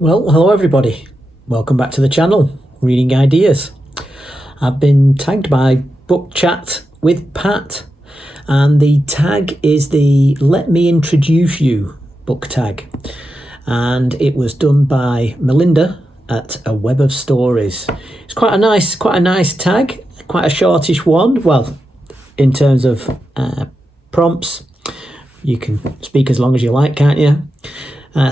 Well, hello everybody. Welcome back to the channel, Reading Ideas. I've been tagged by Book Chat with Pat, and the tag is the Let Me Introduce You book tag. And it was done by Melinda at A Web of Stories. It's quite a nice tag, quite a shortish one. Well, in terms of prompts, you can speak as long as you like, can't you?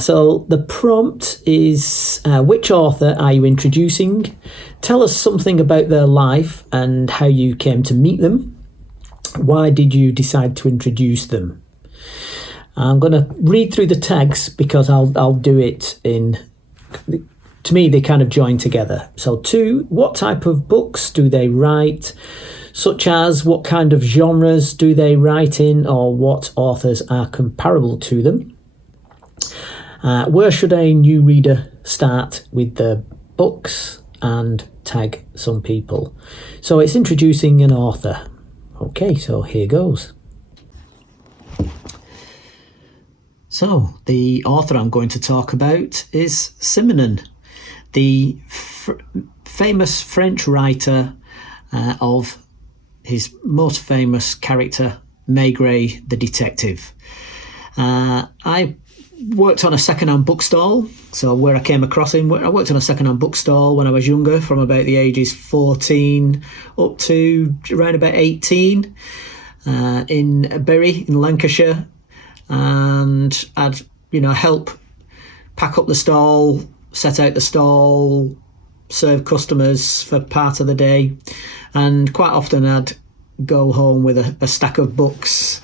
So the prompt is, which author are you introducing? Tell us something about their life and how you came to meet them. Why did you decide to introduce them? I'm going to read through the tags because I'll do it in, to me they kind of join together. So 2, what type of books do they write? Such as what kind of genres do they write in, or what authors are comparable to them? Where should a new reader start with their books? And tag some people. So it's introducing an author. Okay, so here goes. So the author I'm going to talk about is Simenon, the famous French writer of his most famous character, Maigret the detective. I worked on a second-hand bookstall, so where I came across him, I worked on a second-hand bookstall when I was younger, from about the ages 14 up to around about 18, in Bury in Lancashire, and I'd help pack up the stall, set out the stall, serve customers for part of the day, and quite often I'd go home with a stack of books,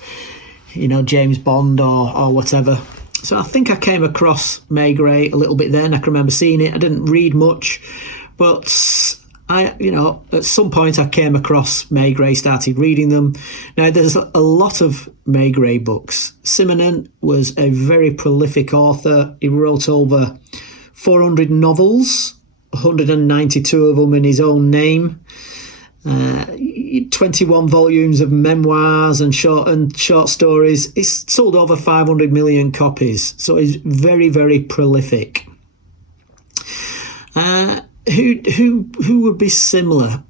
James Bond or whatever. So I think I came across Maigret a little bit then. I can remember seeing it. I didn't read much, but at some point I came across Maigret, started reading them. Now there's a lot of Maigret books. Simenon was a very prolific author. He wrote over 400 novels, 192 of them in his own name. 21 volumes of memoirs and short stories. It's sold over 500 million copies, so he's very, very prolific. Who would be similar?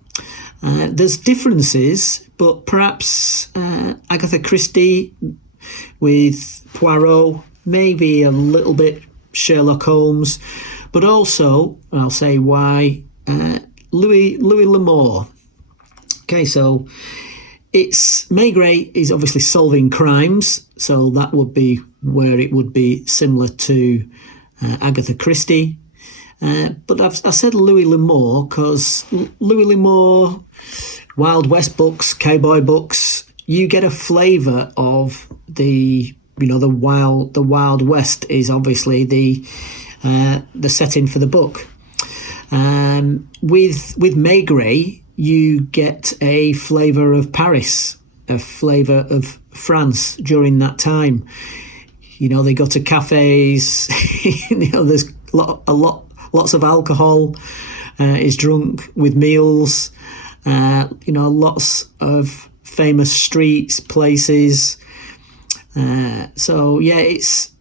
There's differences, but perhaps Agatha Christie with Poirot, maybe a little bit Sherlock Holmes, but also, I'll say why, Louis L'Amour. Okay, so it's Maigret is obviously solving crimes, so that would be where it would be similar to Agatha Christie. But I said Louis L'Amour because Louis L'Amour, Wild West books, cowboy books, you get a flavour of the Wild West is obviously the setting for the book. With Maigret, you get a flavour of Paris, a flavour of France during that time. They go to cafes. There's lots of alcohol is drunk with meals. Lots of famous streets, places. So yeah, it's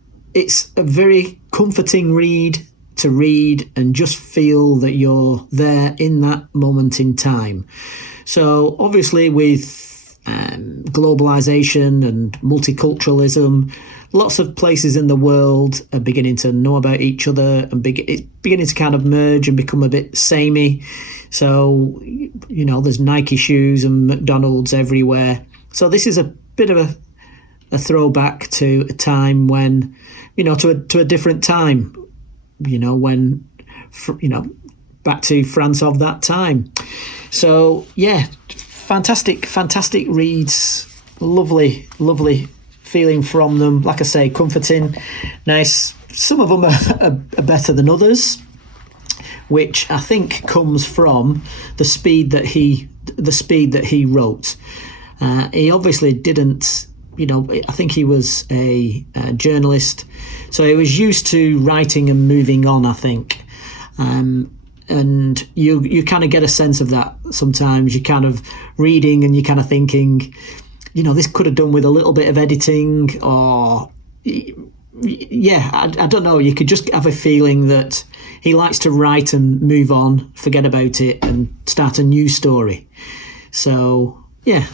a very comforting read to read and just feel that you're there in that moment in time. So obviously with globalization and multiculturalism, lots of places in the world are beginning to know about each other and it's beginning to kind of merge and become a bit samey. So, there's Nike shoes and McDonald's everywhere. So this is a bit of a throwback to a time when, to a different time, when, back to France of that time. So yeah, fantastic reads, lovely feeling from them. Like I say, comforting, nice. Some of them are better than others, which I think comes from the speed that he wrote. He obviously didn't. I think he was a journalist, so he was used to writing and moving on, I think. And you kind of get a sense of that sometimes. You're kind of reading and you're kind of thinking, this could have done with a little bit of editing, or yeah, I don't know. You could just have a feeling that he likes to write and move on, forget about it, and start a new story. So yeah,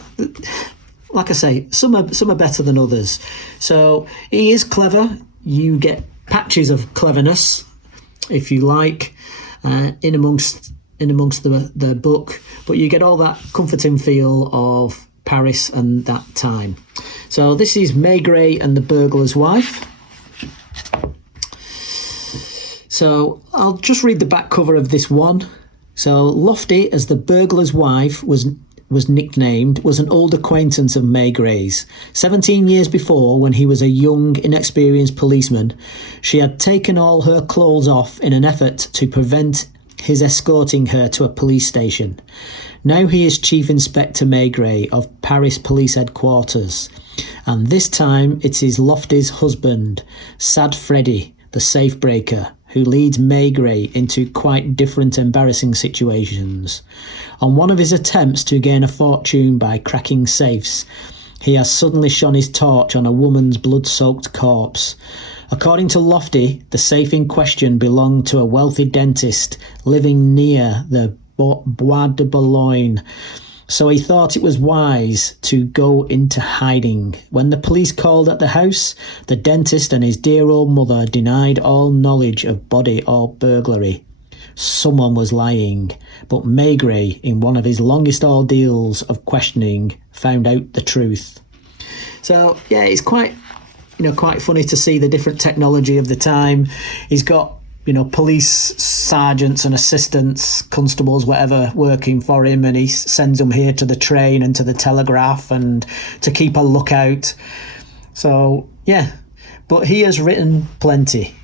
like I say, some are better than others. So he is clever. You get patches of cleverness, if you like, in amongst the book, but you get all that comforting feel of Paris and that time. So this is Maigret and the Burglar's Wife. So I'll just read the back cover of this one. So Lofty, as the burglar's wife was nicknamed, was an old acquaintance of Maigret's. 17 years before, when he was a young, inexperienced policeman, she had taken all her clothes off in an effort to prevent his escorting her to a police station. Now he is Chief Inspector Maigret of Paris Police Headquarters, and this time it is Lofty's husband, Sad Freddy, the safe breaker, who leads Maigret into quite different embarrassing situations. On one of his attempts to gain a fortune by cracking safes, he has suddenly shone his torch on a woman's blood-soaked corpse. According to Lofty, the safe in question belonged to a wealthy dentist living near the Bois de Boulogne, so he thought it was wise to go into hiding. When the police called at the house, the dentist and his dear old mother denied all knowledge of body or burglary. Someone was lying, but Maigret, in one of his longest ordeals of questioning, found out the truth. So yeah, it's quite funny to see the different technology of the time. He's got police sergeants and assistants, constables, whatever, working for him, and he sends them here to the train and to the telegraph and to keep a lookout. So, yeah, but he has written plenty.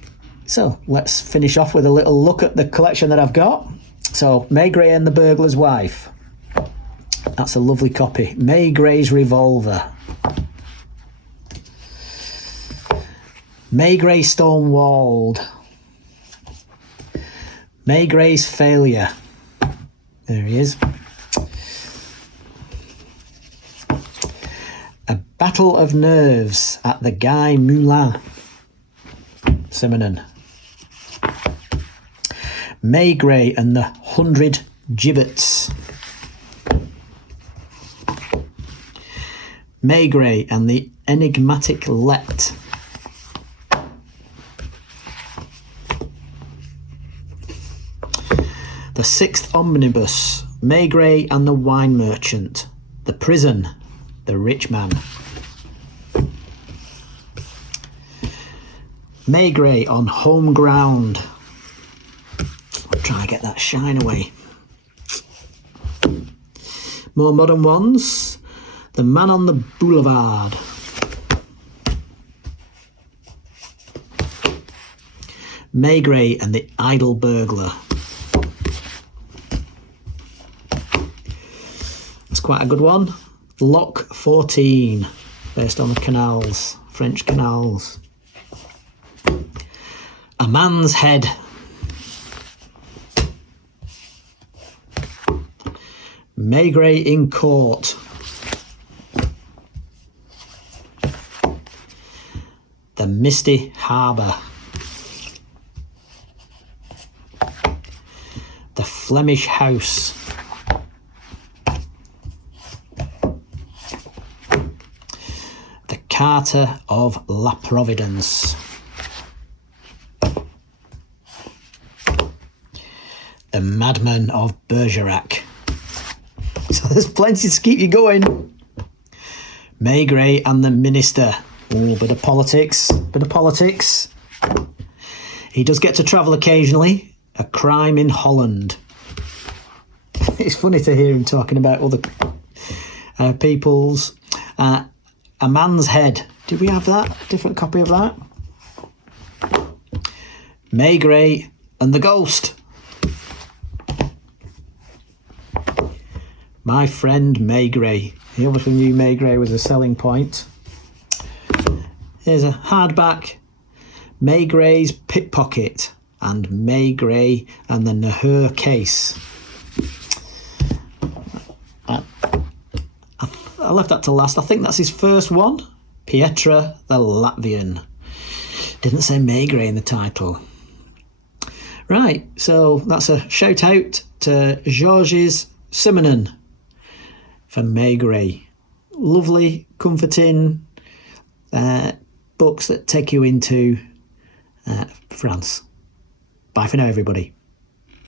So, let's finish off with a little look at the collection that I've got. So, Maigret and the Burglar's Wife. That's a lovely copy. Maigret's Revolver. Maigret Stonewalled. Maigret's Failure. There he is. A Battle of Nerves at the Guy Moulin. Simenon. Maigret and the 100 Gibbets. Maigret and the Enigmatic Let. The Sixth Omnibus, Maigret and the Wine Merchant. The Prison, The Rich Man. Maigret on Home Ground. I'm trying to get that shine away. More modern ones. The Man on the Boulevard. Maigret and the Idle Burglar. Quite a good one. Lock 14, based on the canals, French canals. A Man's Head. Maigret in Court. The Misty Harbour. The Flemish House. Carter of La Providence. The Madman of Bergerac. So there's plenty to keep you going. Maigret and the Minister. Oh, bit of politics. He does get to travel occasionally. A Crime in Holland. It's funny to hear him talking about other people's... A Man's Head. Did we have that? A different copy of that? Maigret and the Ghost. My Friend Maigret. He obviously knew Maigret was a selling point. Here's a hardback. Maigret's Pickpocket and Maigret and the Nahur Case. I left that to last. I think that's his first one. Pietra the Latvian. Didn't say Maigret in the title. Right, so that's a shout out to Georges Simenon for Maigret. Lovely, comforting books that take you into France. Bye for now, everybody.